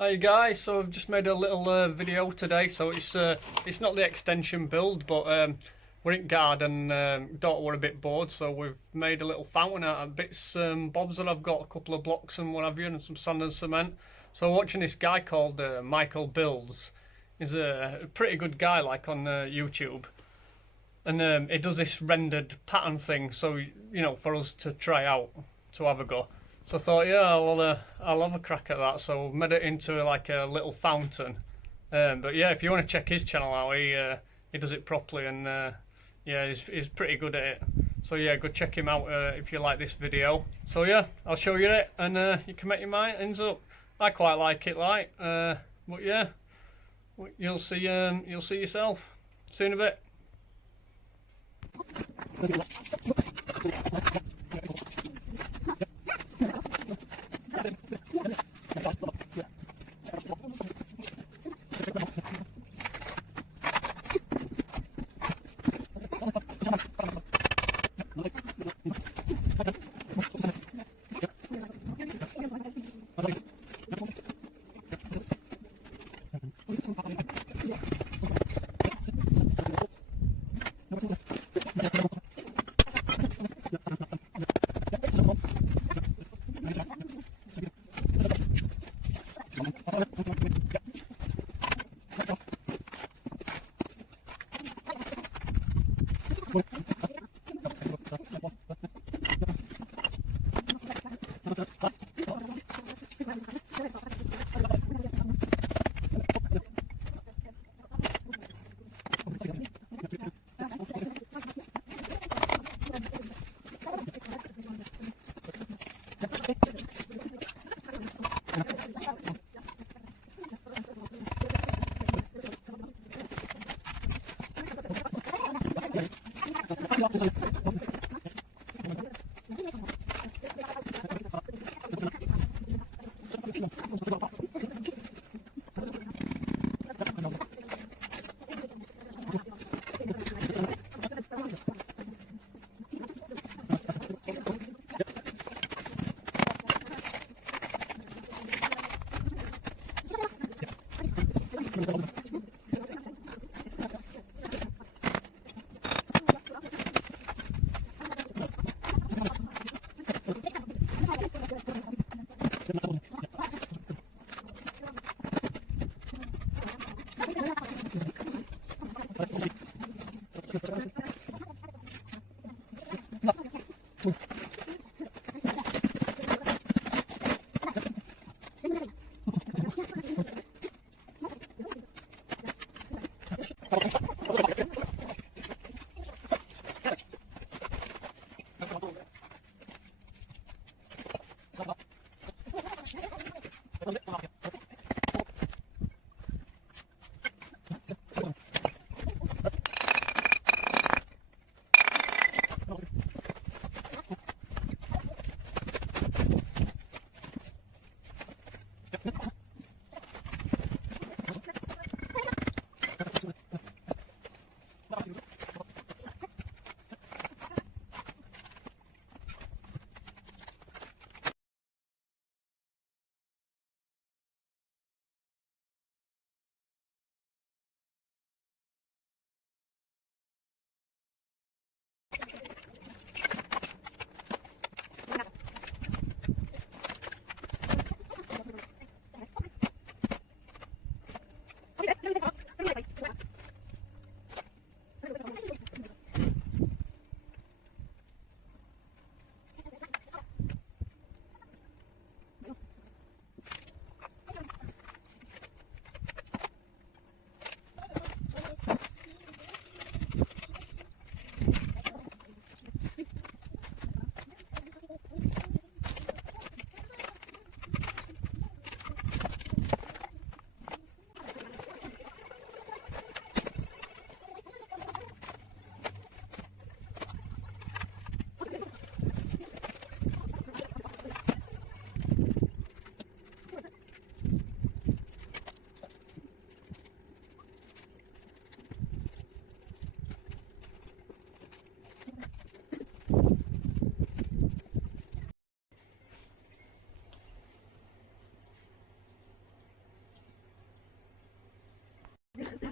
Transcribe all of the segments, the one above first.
Hi guys, so I've just made a little video today. So it's not the extension build, but we're in garden. Daughter were a bit bored, so we've made a little fountain out of bits bobs that I've got, a couple of blocks and what have you, and some sand and cement. So watching this guy called Michael Builds. He's a pretty good guy, like on YouTube, and he does this rendered pattern thing. So for us to try out, to have a go. So I thought, yeah, I'll have a crack at that. So made it into like a little fountain. But yeah, if you want to check his channel out, he does it properly, and yeah, he's pretty good at it. So yeah, go check him out if you like this video. So yeah, I'll show you it, and you can make your minds up. I quite like it, but yeah, you'll see yourself. See you in a bit.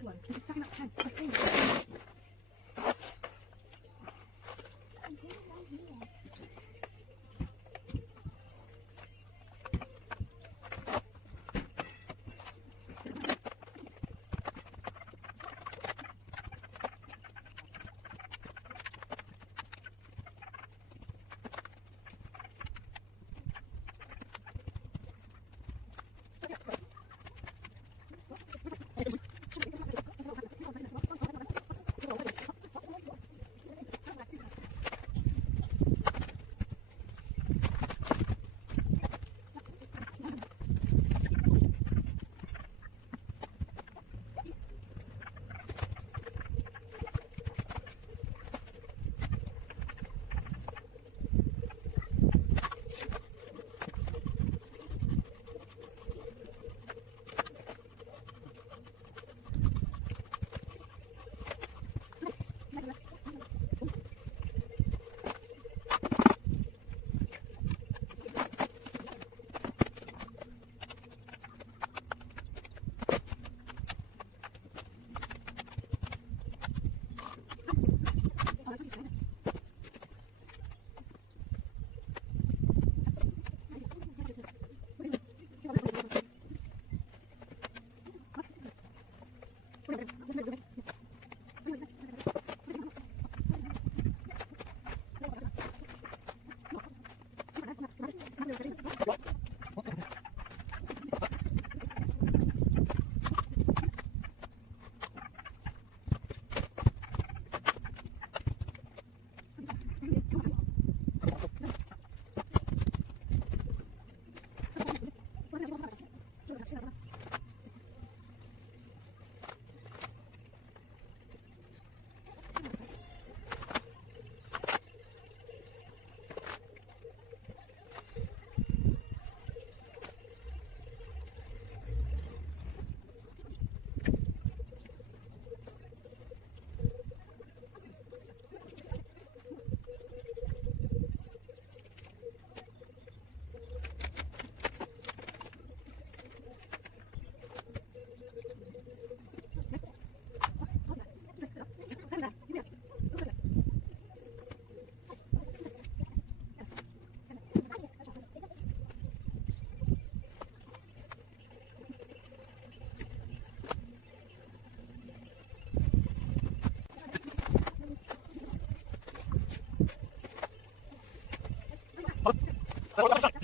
one. Keep it 7 out of 10. Stop saying Hello.